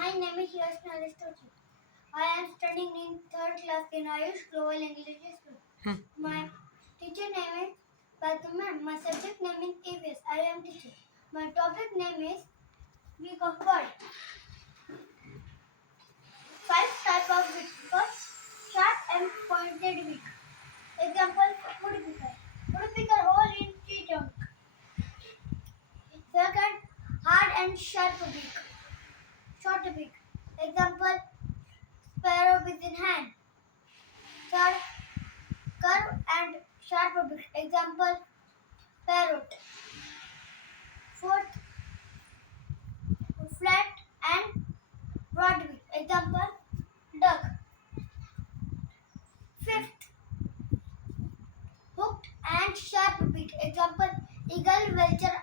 My name is Yashna Aristotle. I am studying in third class in Ayush Global English School. My teacher name is Fatima. My subject name is EVS. I am teacher. My topic name is Beak of bird. 5 types of beak. First, sharp and pointed beak. Example, woodpecker. Woodpecker hole in tree trunk. Second, hard and sharp beak. Short beak. Example, sparrow with in hand. Third, curve and sharp beak. Example, parrot. Fourth, flat and broad beak. Example, duck. Fifth, hooked and sharp beak. Example, eagle, vulture